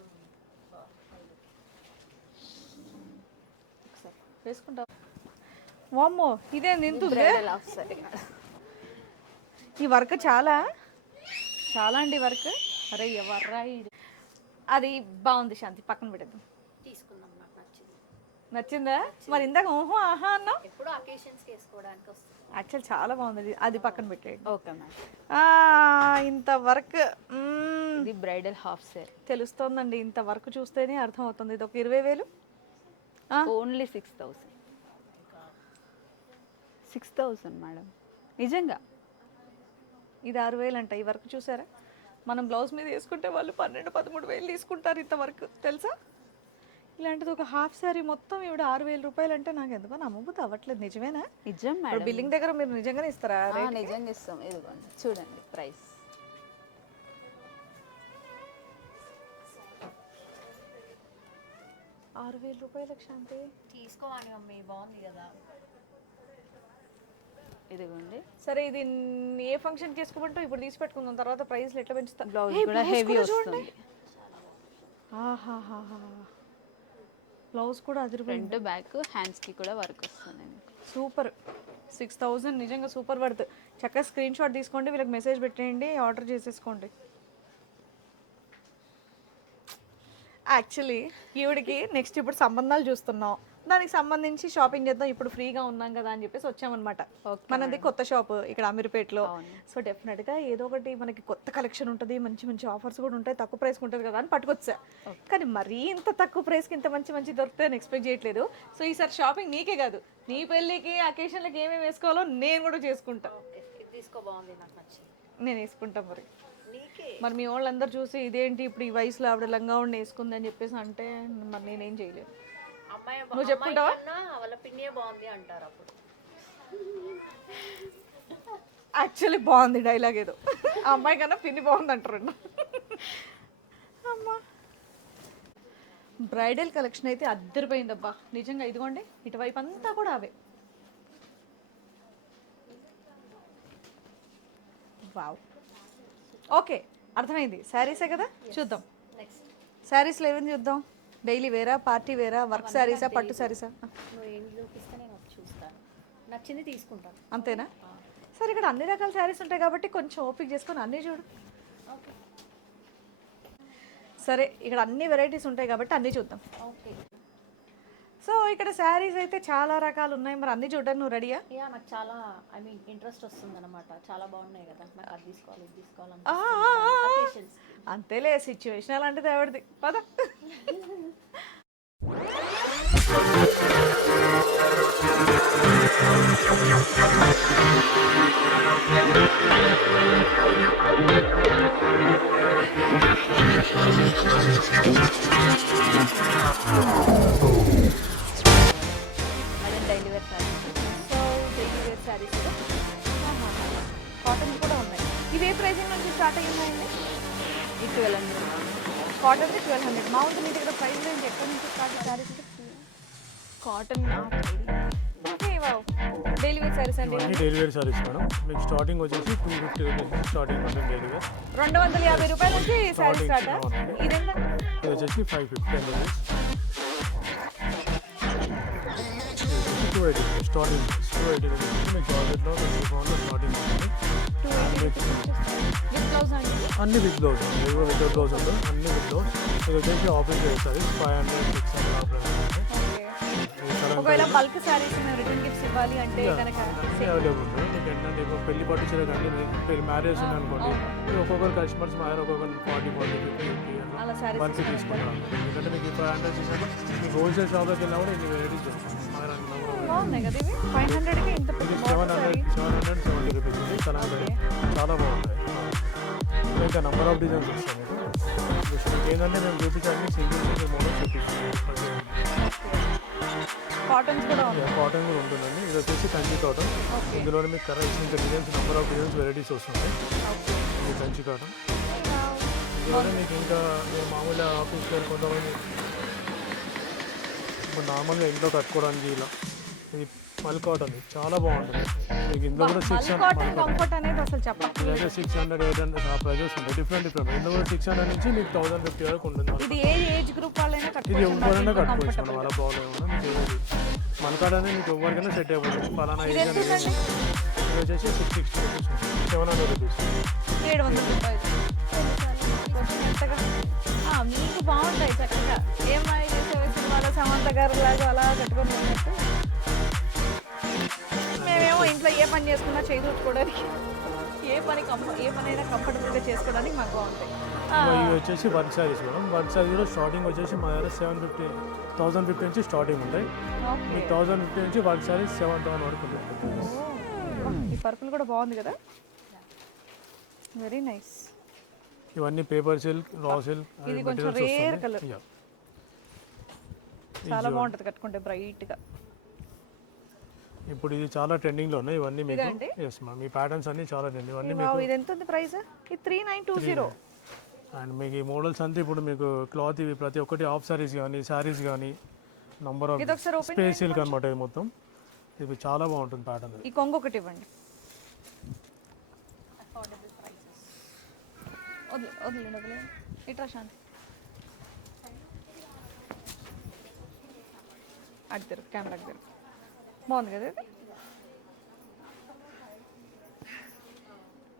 వేసుకుంటావా? వామ్మో, ఇదే నింతుంది ఈ వర్క్, చాలా చాలా అండి వర్క్. అరే ఎవర్రా అది బాగుంది శాంతి, పక్కన పెట్టేద్దాం. తీసుకుందాం, నాకు నచ్చింది. నచ్చిందా? మరి ఇందాక ఓహో ఆహా అన్నా. ఎప్పుడు అకేషన్స్ వేసుకోవడానికి వస్తుంది. యాక్చువల్ చాలా బాగుంది, అది పక్కన పెట్టేయండి. Okay madam. ఇంత వర్క్ ఇది బ్రైడల్ హాఫ్ సారీ. తెలుస్తోందండి, ఇంత వర్క్ చూస్తేనే అర్థం అవుతుంది. ఇది ఒక 20,000. ఓన్లీ 6,000. 6,000 మేడం, నిజంగా. ఇది 6,000 అంట. ఈ వర్క్ చూసారా? మనం బ్లౌజ్ మీద వేసుకుంటే వాళ్ళు 12-13,000 తీసుకుంటారు ఇంత వర్క్, తెలుసా? ఇలాంటిది ఒక హాఫ్ శారీ మొత్తం ఇవిడ 6,000 రూపాయలు అంటే నాకు ఎందుకో నమ్మబుద్ధి అవ్వట్లేదు. నిజమేనా? నిజం ఇప్పుడు మేడం. బిల్లింగ్ దగ్గర మీరు నిజంగానే ఇస్తారా? నిజంగా ఇస్తాం. ఇదిగోండి చూడండి ప్రైస్. 6,000 రూపాయలకు శాంతి. తీసుకోవాలి మమ్మీ, బాగుంది కదా. ఇదిగోండి. సరే, ఇది ఏ ఫంక్షన్ చేసుకోమంటావు? ఇప్పుడు తీసి పెట్టుకుందాం, తర్వాత ప్రైస్లు ఎట్లా పెంచుతా. బ్లౌజ్ కూడా హెవీ వస్తుంది. బ్లౌజ్ కూడా అదిరిపోయింది. ఫ్రంట్ బ్యాక్ హ్యాండ్స్ కి కూడా వర్క్ వస్తుంది. సూపర్. 6,000 నిజంగా సూపర్ వర్త్. చక్కగా స్క్రీన్ షాట్ తీసుకోండి, వీళ్ళకి మెసేజ్ పెట్టేయండి, ఆర్డర్ చేసేసుకోండి. యాక్చువల్లీ ఈవిడికి నెక్స్ట్ ఇప్పుడు సంబంధాలు చూస్తున్నాం, దానికి సంబంధించి షాపింగ్ చేద్దాం, ఇప్పుడు ఫ్రీగా ఉన్నాం కదా అని చెప్పేసి వచ్చామన్నమాట. మనది కొత్త షాప్ ఇక్కడ అమీర్పేటలో. సో డెఫినెట్గా ఏదో ఒకటి మనకి కొత్త కలెక్షన్ ఉంటుంది, మంచి మంచి ఆఫర్స్ కూడా ఉంటాయి, తక్కువ ప్రైస్కి ఉంటుంది కదా అని పట్టుకొచ్చా. కానీ మరీ ఇంత తక్కువ ప్రైస్కి ఇంత మంచి మంచి దొరికితే నేను ఎక్స్పెక్ట్ చేయట్లేదు. సో ఈసారి షాపింగ్ నీకే కాదు, నీ పెళ్ళికి అకేషన్లకి ఏమేమి వేసుకోవాలో నేను కూడా చేసుకుంటా. ఇది తీసుకో, బాగుంది, నాకు నచ్చింది. నేను వేసుకుంటా. నీకే మరి మీ వాళ్ళందరూ చూసి ఇదేంటి ఇప్పుడు ఈ వయసులో ఆవిడ లంగా ఉండి వేసుకుంది అని చెప్పేసి అంటే మరి నేనేం చేయలేను. అమ్మాయి నువ్వు చెప్పుకుంటావా? వాళ్ళ పిన్నే బాగుంది అంటారు అప్పుడు. యాక్చువల్లీ బాగుంది డైలాగ్ ఏదో, ఆ అమ్మాయి కన్నా పిన్ని బాగుంది అంటారు. అమ్మా, బ్రైడల్ కలెక్షన్ అయితే అద్దరిపోయిందబ్బా నిజంగా. ఇదిగోండి, ఇటువైపు అంతా కూడా అవే. వావ్, ఓకే, అర్థమైంది. శారీసే కదా, చూద్దాం. నెక్స్ట్ శారీస్లో ఏమేమి చూద్దాం? డైలీ వేరా, పార్టీ వేరా, వర్క్ శారీసా, పట్టు శారీసా? నువ్వు ఏం చూపిస్తే నేను చూస్తాను, నచ్చింది తీసుకుంటాను. అంతేనా? సరే, ఇక్కడ అన్ని రకాల శారీస్ ఉంటాయి కాబట్టి కొంచెం ఓపిక చేసుకొని అన్నీ చూడు. ఓకే, సరే, ఇక్కడ అన్ని వెరైటీస్ ఉంటాయి కాబట్టి అన్నీ చూద్దాం. ఓకే. సో ఇక్కడ శారీస్ అయితే చాలా రకాలు ఉన్నాయి, మరి అన్ని చూడడానికి నువ్వు రెడీయా? యా, నాకు చాలా ఇంట్రెస్ట్ వస్తుంది అనమాట. చాలా బాగున్నాయి కదా, నాకు అది తీసుకోవాలి, ఇది తీసుకోవాలని. అంతేలే, సిచ్యువేషన్ అలాంటిది ఎవరిది. పద. Daily wear sari. So daily wear saris cotton కూడా ఉన్నాయి. ఇవే ప్రైసింగ్ నుంచి స్టార్ట్ అయ్యి ఉన్నాయండి? ఈ 1200. కాటన్ది 1200. మామూలుగా మీ దగ్గర ప్రైస్ రేంజ్ ఎక్కడి నుంచి start saris? Cotton okay, wow. Daily wear saris అండి. ఇవన్నీ డైలీ వేర్ సారీస్ మేడం. మీకు స్టార్టింగ్ వచ్చేసి 250 రూపీస్ నుంచి స్టార్టింగ్ ఉంటుంది డైలీ వేర్. 250 రూపాయల నుంచి శారీ స్టార్ట్. ఇదెంత? ఇది వచ్చేసి 550 రూపీస్. 280 rupees starting. 280 రూపీస్ మీకు జాకెట్లో ఫోన్లో స్టార్టింగ్ ఉంటుంది. విత్ బ్లౌజ్ అండి? అన్ని విత్ బ్లౌజ్, ఏవో విత్ బ్లౌజ్ ఉంటుంది, అన్ని విత్ బ్లౌజ్. ఇది వచ్చేసి ఆఫీస్ వేర్ సారీస్ 500, 600 ఆఫర్. ఒకవేళ బల్క్ శారీస్ మేము రిటర్న్ గిఫ్ట్స్ ఇవ్వాలి అంటే కనుక అవైలబుల్ ఉంటుంది. మీకు ఏంటంటే ఇప్పుడు పెళ్లి పట్టు చీర కానీ పెళ్లి మ్యారేజ్ ఉంది అనుకోండి, ఒక్కొక్కరు కస్టమర్స్ ఒక్కొక్కరు 40, 50 అలా శారీస్ బల్క్ తీసుకుంటారు. ఎందుకంటే మీకు 500 చేసాక మీకు హోల్సేల్ షాప్లోకి వెళ్ళినా కూడా ఇన్ని వెరైటీస్ బాగున్నాయి కదా ఇవి. 500కి ఇంత పెద్ద 770 రూపీస్ ఉంది. చాలా బాగుంటాయి. ఇంకా నెంబర్ ఆఫ్ డిజైన్స్ వస్తాయి మీకు. మీకు ఏంటంటే మేము చూపించాలి సింగిల్ మోడల్ చూపిస్తాం. కాటన్స్ కూడా ఉంది. కాటన్ కూడా ఉంటుందండి. ఇది వచ్చేసి కంచి కాటన్. ఇందులోనే మీకు కరెక్ట్ ఇంకా designs number of designs varieties వస్తున్నాయి. ఇది కంచి కాటన్. ఇందులోనే మీకు ఇంకా మేము మామూలుగా ఆఫీస్కి వెళ్ళి కొంతమంది ఇప్పుడు నార్మల్గా ఇంట్లో కట్టుకోవడానికి ఇలా ఇది మల్ కాటన్ చాలా బాగుంటుంది. మీకు ఇందులో కూడా కాటన్ కంఫర్ట్ అనేది అసలు చెప్పండి. ఇదైతే 600, 800 ఆ ప్రైజెస్ ఉంటాయి. డిఫరెంట్ ఇందులో కూడా 600 నుంచి మీకు 1050 వరకు ఉంటుంది. ఇది ఏ ఏజ్ గ్రూప్ వాళ్ళైనా ఇది కట్టుకోవచ్చు. ఎవరైనా కట్టుకోవచ్చు మన వాళ్ళ ప్రాబ్లం ఏమన్నా మీకు ఏది మల్కాడ్ అనేది మీకు ఎవరికైనా సెట్ అయిపోతుంది. పలానా ఏజ్ అనేది ఇది వచ్చేసి 660 రూపీస్, 700 రూపీస్. 700 రూపాయలు. కొంచెం మెత్తగా. మీకు బాగుంటాయి చక్కగా. ఏమై సినిమాలో సమంత గారు లాగా అలా కట్టుకొని ఉన్నట్టు. మేమేమో ఇంట్లో ఏ పని చేసుకున్నా చేయదూసుకోవడానికి ఏ పనైనా కంఫర్టబుల్గా చేసుకోవడానికి మాకు బాగుంటాయి. ఇవి వచ్చేసి work saris madam. Work sorry కూడా స్టార్టింగ్ వచ్చేసి మా దగ్గర 1050 నుంచి స్టార్టింగ్ ఉంటాయి. మీకు 1050 నుంచి వర్క్ సారీస్ 7000 వరకు ఉంటాయి. ఈ పర్పుల్ కూడా బాగుంది కదా, వెరీ నైస్. ఇవన్నీ పేపర్ సిల్క్, రా సిల్క్ ఇది కొంచెం రేర్ కలర్, చాలా బాగుంటుంది కట్టుకుంటే బ్రైట్గా. ఇప్పుడు ఇది చాలా ట్రెండింగ్లో ఉన్నాయి ఇవన్నీ మీకు. ఎస్ మ్యామ్, ఈ ప్యాటర్న్స్ అన్ని చాలా ట్రెండింగ్. ఇవన్నీ మీకు ఇది ఎంత ఉంది ప్రైస్? ఇది 3920. అండ్ మీకు ఈ మోడల్స్ అంతా ఇప్పుడు మీకు క్లాత్ ఇవి ప్రతి ఒక్కటి హాఫ్ సారీస్ కానీ శారీస్ కానీ నంబర్ ఆఫ్ స్పేస్ సిల్క్ అనమాట. ఇది మొత్తం ఇది చాలా బాగుంటుంది ప్యాటర్న్. ఈ కొంగు ఒకటి ఇవ్వండి. వదిలేండి ఇట్రా శాంతి. అడిగారు కెమెరా అడిగారు. బాగుంది కదా ఇది.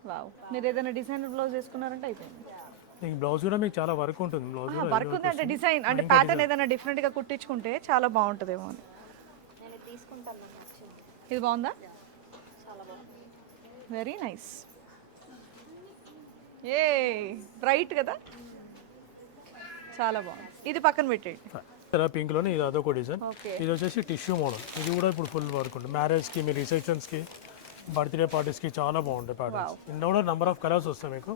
వావ్, మీరు ఏదైనా డిజైనర్ బ్లౌజ్ వేసుకున్నారంటే అయిపోయింది. ఈ బ్లౌజ్ కూడా మీకు చాలా వర్క్ ఉంటుంది. బ్లౌజ్ కూడా వర్క్ ఉంది అంటే డిజైన్ అంటే ప్యాటర్న్ ఏదైనా డిఫరెంట్గా కుట్టించుకుంటే చాలా బాగుంటుందేమో అని. ఇది బాగుందా? Very nice. ఏ బ్రైట్ కదా, చాలా బాగుంది. ఇది పక్కన పెట్టేయండి. పింక్ లోనే ఇది అదొక డిజైన్. ఇది వచ్చేసి టిష్యూ మోడల్. ఇది కూడా ఇప్పుడు ఫుల్ వర్క్ ఉంటుంది. మ్యారేజ్కి, మీ రిసెప్షన్స్కి, బర్త్డే పార్టీస్కి చాలా బాగుంటాయి ప్యాటర్న్స్. ఇందులో కూడా నెంబర్ ఆఫ్ కలర్స్ వస్తాయి మీకు.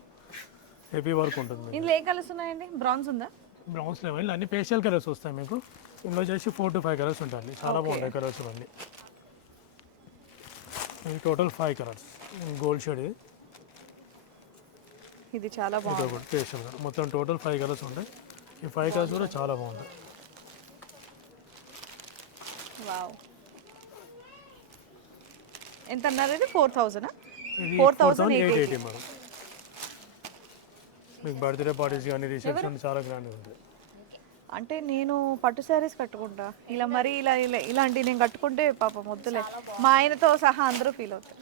హెవీ వర్క్ ఉంటుంది. ఇందులో ఏ కలర్స్ ఉన్నాయండి? బ్రౌన్స్ ఉందా? బ్రౌన్స్ లెవెల్ అన్ని పేస్టల్ కలర్స్ వస్తాయి మీకు. ఇందులో వచ్చేసి 4 to 5 కలర్స్ ఉంటాయి. చాలా బాగుంటాయి కలర్స్ ఇవన్నీ. ఇది టోటల్ 5 కలర్స్. గోల్డ్ షేడ్ ఇది. ఇది చాలా బాగుంది. ఇది పేస్టల్ మొత్తం టోటల్ 5 కలర్స్ ఉంటాయి. ఈ 5 కలర్స్ కూడా చాలా బాగుంటాయి. వావ్, ఎంత అన్నారు ఇది? 4000. ఇది 4880 మేడం. మీకు బర్త్డే పార్టీస్ కానీ రిసెప్షన్ చాలా గ్రాండ్ ఉంటుంది. అంటే నేను పట్టు శారీస్ కట్టుకుంటా, ఇలా మరి ఇలాంటి నేను కట్టుకుంటే పాపం వద్దులే, మా ఆయనతో సహా అందరూ ఫీల్ అవుతారు.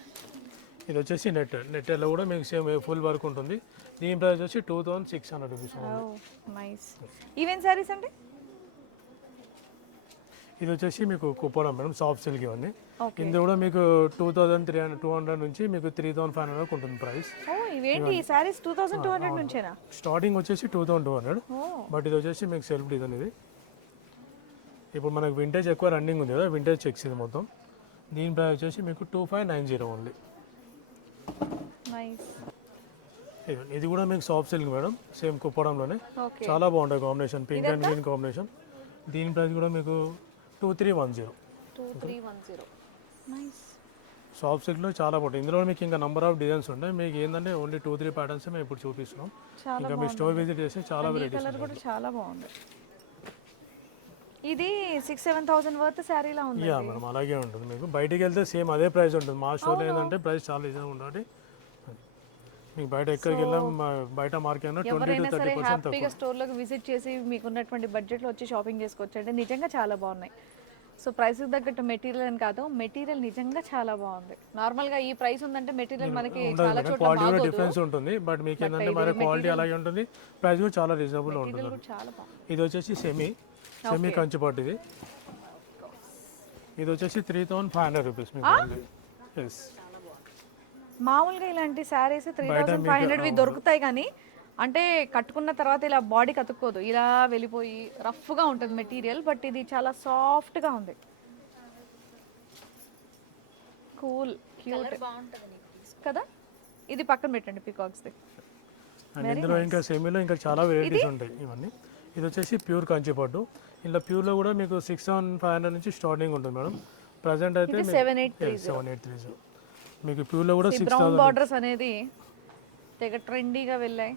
ఇది వచ్చేసి నెట్టెల్లో కూడా మీకు సేమ్ ఫుల్ వర్క్ ఉంటుంది. దీని ప్రైస్ వచ్చి 2600 రూపీస్. నైస్. ఈవెంట్ శారీస్ అండి? ఇది వచ్చేసి మీకు కుప్పడం మేడం, సాఫ్ట్ సిల్క్ ఇవన్నీ. ఇందులో కూడా మీకు 2300 నుంచి మీకు 3500 వరకు ఉంటుంది ప్రైస్. ఇవేంటి ఈ శారీస్ 2200 నుంచేనా? స్టార్టింగ్ వచ్చేసి 2200, బట్ ఇది వచ్చేసి మీకు సెల్ఫ్ డిజైన్. ఇది ఇప్పుడు మనకు వింటేజ్ ఎక్కువ రన్నింగ్ ఉంది కదా, వింటేజ్ చెక్స్ ఇది మొత్తం. దీని ప్రైస్ వచ్చేసి మీకు 2590 ఓన్లీ. నైస్. ఇది కూడా మీకు సాఫ్ట్ సిల్క్ మేడం, సేమ్ కుప్పడంలోనే. చాలా బాగుంటాయి combination, pink and green combination. దీని ప్రైస్ కూడా మీకు 2310. నైస్. సాఫ్ట్ సిల్క్లో చాలా బాగుంటుంది. ఇందులో మీకు ఇంకా నెంబర్ ఆఫ్ డిజైన్స్ ఉంటాయి. మీకు ఏంటంటే ఓన్లీ 2-3 ప్యాటర్న్స్ మేము ఇప్పుడు చూపిస్తున్నాం. ఇంకా మీ స్టోర్ విజిట్ చేస్తే చాలా వెరైటీస్ కలర్ కూడా చాలా బాగుంది. ఇది 6-7,000 వర్త్ శారీలా ఉంది. యా మేడం, అలాగే ఉంటుంది. మీకు బయటికి వెళ్తే సేమ్ అదే ప్రైస్ ఉంటుంది. మా స్టోర్లో ఏంటంటే ప్రైస్ చాలా రీజనబుల్ ఉంటుంది. మీకు బయట ఎక్కడికి వెళ్ళాం, బయట మార్కెట్ 20-30% హ్యాపీగా స్టోర్లోకి విజిట్ చేసి మీకు ఉన్నటువంటి బడ్జెట్లో వచ్చి షాపింగ్ చేసుకోవచ్చు. అంటే నిజంగా చాలా బాగున్నాయి. సో ప్రైస్కి తగ్గట్టు మెటీరియల్ అని కాదు, మెటీరియల్ నిజంగా చాలా బాగుంది. నార్మల్గా ఈ ప్రైస్ ఉందంటే మెటీరియల్ మనకి చాలా చోట్ల క్వాలిటీ కూడా డిఫరెన్స్ ఉంటుంది. బట్ మీకు ఏంటంటే మరి క్వాలిటీ అలాగే ఉంటుంది, ప్రైస్ కూడా చాలా రీజనబుల్ ఉంటుంది. చాలా బాగుంది. ఇది వచ్చేసి సెమీ కంచిపట్టు. ఇది వచ్చేసి 3500 రూపీస్ మీకు. ఎస్, మామూలుగా ఇలాంటి శారీస్ 3500 దొరుకుతాయి కానీ అంటే కట్టుకున్న తర్వాత ఇలా బాడీకి అతుక్కోదు, ఇలా వెళ్ళిపోయి రఫ్గా ఉంటుంది మెటీరియల్. బట్ ఇది చాలా సాఫ్ట్గా ఉంది. కూల్, క్యూట్ కదా. ఇది పక్కన పెట్టండి, పీకాక్స్ది. అండ్ ఇందులో ఇంకా సెమీలో ఇంకా చాలా వెరైటీస్ ఉంటాయి ఇవన్నీ. ఇది వచ్చేసి ప్యూర్ కంచిపట్టు. ఇలా ప్యూర్లో కూడా మీకు 6,500 నుంచి స్టార్టింగ్ ఉంటుంది మేడం. ప్రజెంట్ అయితే 7830. మీకు ప్యూర్లో కూడా 6,000. బ్రౌన్ బార్డర్స్ అనేది తెగ ట్రెండీగా వెళ్ళాయి.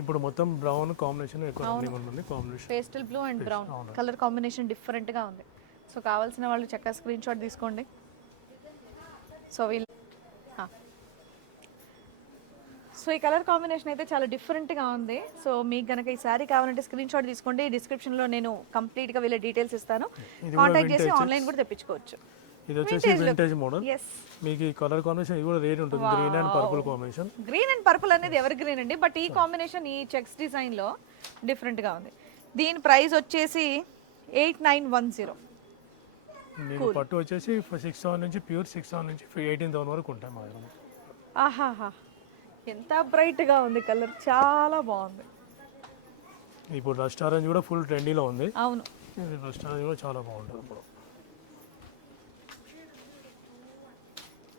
ఇప్పుడు మొత్తం బ్రౌన్ కాంబినేషన్ ఎక్కువ ఉంటుంది. Combination pastel blue and brown colour combination డిఫరెంట్గా ఉంది. సో కావాల్సిన వాళ్ళు చక్కగా స్క్రీన్ షాట్ తీసుకోండి. సో సో ఈ కలర్ కాంబినేషన్ అయితే చాలా డిఫరెంట్గా ఉంది. సో మీకు కనుక ఈ శారీ కావాలంటే స్క్రీన్ షాట్ తీసుకోండి. డిస్క్రిప్షన్లో నేను కంప్లీట్గా వీళ్ళ డీటెయిల్స్ ఇస్తాను. కాంటాక్ట్ చేసి ఆన్లైన్ కూడా తెప్పించుకోవచ్చు. ఇది వచ్చేసి వింటేజ్ మోడల్. మీకు ఈ కలర్ కాంబినేషన్ ఇది కూడా రేట్ ఉంటుంది. Green and purple combination. Green and purple అనేది ఎవర్ గ్రీన్ అండి, బట్ ఈ కాంబినేషన్ ఈ చెక్స్ డిజైన్లో డిఫరెంట్గా ఉంది. దీని ప్రైస్ వచ్చేసి 8910. మీకు పట్టు వచ్చేసి 6,000 నుంచి ప్యూర్ 6,000 నుంచి 18,000 వరకు ఉంటాయి మా దగ్గర. ఆహాహా, ఎంత బ్రైట్గా ఉంది కలర్, చాలా బాగుంది. ఇప్పుడు రస్ట్ ఆరెంజ్ కూడా ఫుల్ ట్రెండీలో ఉంది. అవును, రస్ట్ ఆరెంజ్ కూడా చాలా బాగుంటుంది. ఇప్పుడు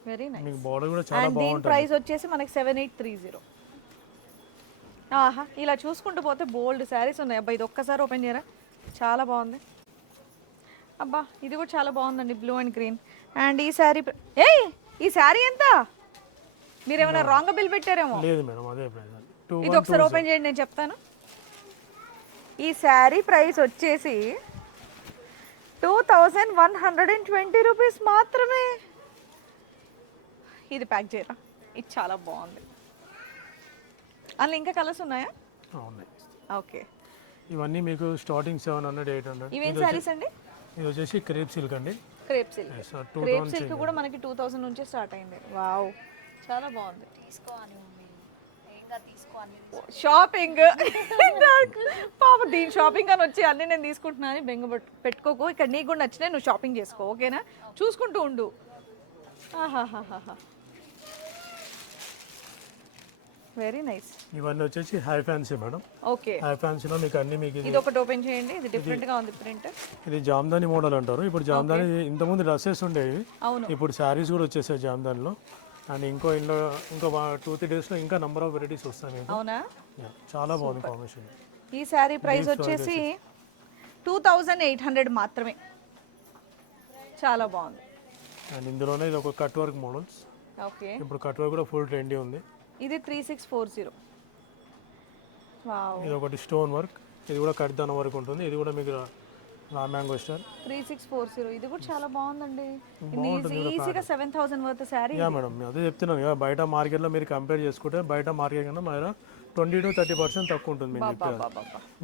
వెరీ నైస్. మీకు బార్డర్ కూడా చాలా అండ్ దీని బాగుంటుంది. ప్రైస్ వచ్చేసి మనకి 7830. ఆహా, ఇలా చూసుకుంటూ పోతే బోల్డ్ శారీస్ ఉన్నాయి. అబ్బా ఇది ఒక్కసారి ఓపెన్ చేయరా, చాలా బాగుంది. అబ్బా ఇది కూడా చాలా బాగుందండి, బ్లూ అండ్ గ్రీన్. అండ్ ఈ శారీ ఈ శారీ ఎంత? మీరు ఏమైనా రాంగ్ బిల్ పెట్టారేమో. లేదు మేడం, అదే ప్రైస్. ఇది ఒకసారి ఓపెన్ చేయండి, నేను చెప్తాను. ఈ శారీ ప్రైస్ వచ్చేసి 2120 రూపీస్ మాత్రమే. ఇది ప్యాక్ చేయరా, ఇది చాలా బాగుంది. అందులో ఇంకా కలర్స్ ఉన్నాయా? ఉన్నాయి. ఓకే, ఇవన్నీ మీకు స్టార్టింగ్ 700, 800. ఇవేం శారీస్ అండి? ఇది వచ్చేసి క్రేప్ సిల్క్ అండి. Crepe silk. క్రేప్ సిల్క్ కూడా మనకి 2000 నుంచి స్టార్ట్ అయింది. వావ్, చాలా బాగుంది. షాపింగ్ పాప దీని షాపింగ్ అని వచ్చి అన్ని నేను తీసుకుంటున్నా అని బెంగ పెట్టుకోకు. ఇక్కడ నీకు కూడా నచ్చినాయి, నువ్వు షాపింగ్ చేసుకో, ఓకేనా? చూసుకుంటూ ఉండు. ఆహాహాహా, వెరీ నైస్. ఇవన్నీ వచ్చేసి high fancy madam. Okay, high ఫ్యాన్సీలో మీకు అన్ని మీకు ఇది ఒకటి ఓపెన్ చేయండి. ఇది డిఫరెంట్ గా ఉంది ప్రింట్. ఇది జామ్దాని మోడల్ అంటారు. ఇప్పుడు జామ్దాని ఇంతకుముందు డ్రెస్సెస్ ఉండేవి, అవును. ఇప్పుడు శారీస్ కూడా వచ్చేసాయి జామ్దానిలో. అండ్ ఇంకో 2-3 డేస్లో ఇంకా నెంబర్ ఆఫ్ వెరైటీస్ వస్తాయి మీకు. అవునా? చాలా బాగుంది కాంబినేషన్. ఈ శారీ ప్రైస్ వచ్చేసి 2800 మాత్రమే. చాలా బాగుంది. అండ్ ఇందులోనే ఇది ఒక కట్ వర్క్ మోడల్స్. ఓకే, ఇప్పుడు కట్ వర్క్ కూడా ఫుల్ ట్రెండీ ఉంది. ఇది 3640. వావ్, ఇది ఒకటి స్టోన్ వర్క్. ఇది కూడా కట్ దాని వరకు ఉంటుంది. ఇది కూడా మీకు రా మ్యాంగో స్టార్ 3640. ఇది కూడా చాలా బాగుందండి. ఈజీగా 7000 వర్త్ శారీ. యా మేడం, అదే చెప్తున్నాను కదా, బయట మార్కెట్లో మీరు కంపేర్ చేసుకుంటే బయట మార్కెట్ కన్నా మన 20-30% తక్కువ ఉంటుంది. మీకు చెప్పేది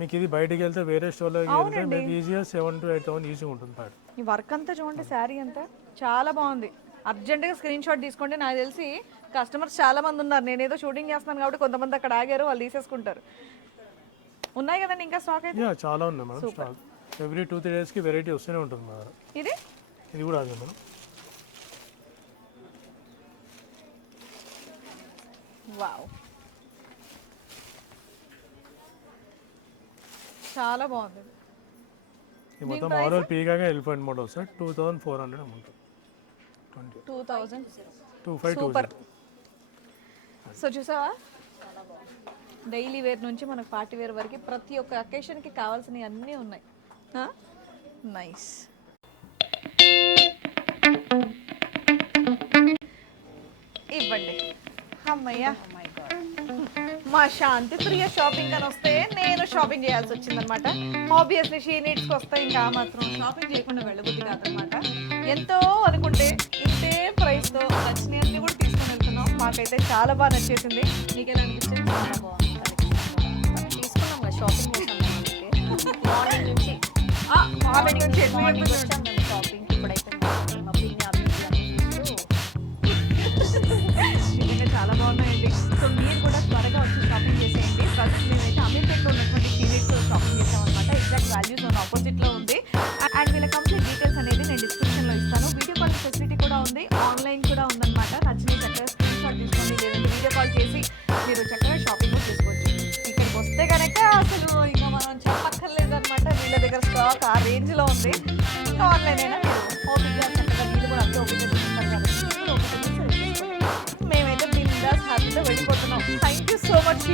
మీకు ఇది బయటికి వెళ్తే వేరే స్టోర్లోకి వెళ్తే మీకు ఈజీగా 7,000 to 8,000 ఈజీగా ఉంటుంది బయట. ఈ వర్క్ అంతా చూడండి, శారీ అంతా చాలా బాగుంది. అర్జెంటుగా స్క్రీన్ షాట్ తీసుకోండి. నాకు తెలిసి కస్టమర్స్ చాలా మంది ఉన్నారు. నేనేదో షూటింగ్ చేస్తున్నాను కాబట్టి కొంతమంది అక్కడ ఆగారు, వాళ్ళు తీసేసుకుంటారు. ఉన్నాయి కదండి ఇంకా స్టాక్ అయితే? యా, చాలా ఉన్నాయి మేడం స్టాక్. ఎవ్రీ 2-3 డేస్కి వెరైటీ వస్తూనే ఉంటుంది మా దగ్గర. ఇది కూడా అదే మేడం. వావ్, చాలా బాగుంది. ఇది మొత్తం మోడల్ పీకాగా elephant model sir. 2400 amount. 2000. 2520. So చూసావా, డైలీ వేర్ నుంచి మనకు పార్టీ వేర్ వరకు ప్రతి ఒక్క అకేషన్కి కావాల్సినవి అన్నీ ఉన్నాయి. నైస్. ఇవ్వండి. అమ్మయ్యా, మా శాంతి ప్రియ షాపింగ్ అని వస్తే నేను షాపింగ్ చేయాల్సి వచ్చిందనమాట. ఆబ్వియస్లీ షీ నీడ్స్కి వస్తే ఇంకా మాత్రం షాపింగ్ చేయకుండా వెళ్ళబుద్ధి కాదనమాట. ఎంతో అనుకుంటే ఇంతే ప్రైస్తో నచ్చినవన్నీ కూడా తీసుకొని వెళ్తున్నాం. మాకైతే చాలా బాగా నచ్చేసింది. మీకేలా అనిపించింది? చాలా బాగుంది. తీసుకున్నాం కదా, షాపింగ్ చేసాం మార్నింగ్ నుంచి. మార్నింగ్ నుంచి మార్నింగ్ వచ్చాం మేము షాపింగ్. ఇప్పుడైతే మా పిన్ని అభివృద్ధి అని నిజంగా చాలా బాగున్నాయండి. సో మీరు కూడా త్వరగా వచ్చి షాపింగ్ చేసేయండి. ప్రజెంట్ మేమైతే అమీర్పేటలో ఉన్నటువంటి టీవీతో షాపింగ్ చేసామన్నమాట. ఎగ్జాక్ట్ వాల్యూ జోన్ ఆపోజిట్లో ఉంది. అండ్ వీళ్ళ కంప్లీట్ డీటెయిల్స్ అనేది నేను డిస్క్రిప్షన్లో ఇస్తాను. వీడియో కాల్ ఫెసిలిటీ కూడా ఉంది, ఆన్లైన్ కూడా ఉందన్నమాట. నచ్చిన చక్కగా స్క్రీన్ షాట్ తీసుకోండి, లేదంటే వీడియో కాల్ చేసి మీరు చక్కగా షాపింగ్ కూడా చేసుకోవచ్చు. ఇక్కడికి వస్తే కనుక అసలు ఇంకా మనం చెప్పక్కర్లేదు అనమాట. వీళ్ళ దగ్గర స్టాక్ ఆ రేంజ్లో ఉంది. ఇంకా ఆన్లైన్ అయినా మీరు ఓపిక్గా చక్కగా మీరు కూడా అంతే ఓపిక్గా చూస్తారు కాబట్టి మేమైతే బిందాస్ హ్యాపీగా వెళ్ళిపోతున్నాం. Thank you so much.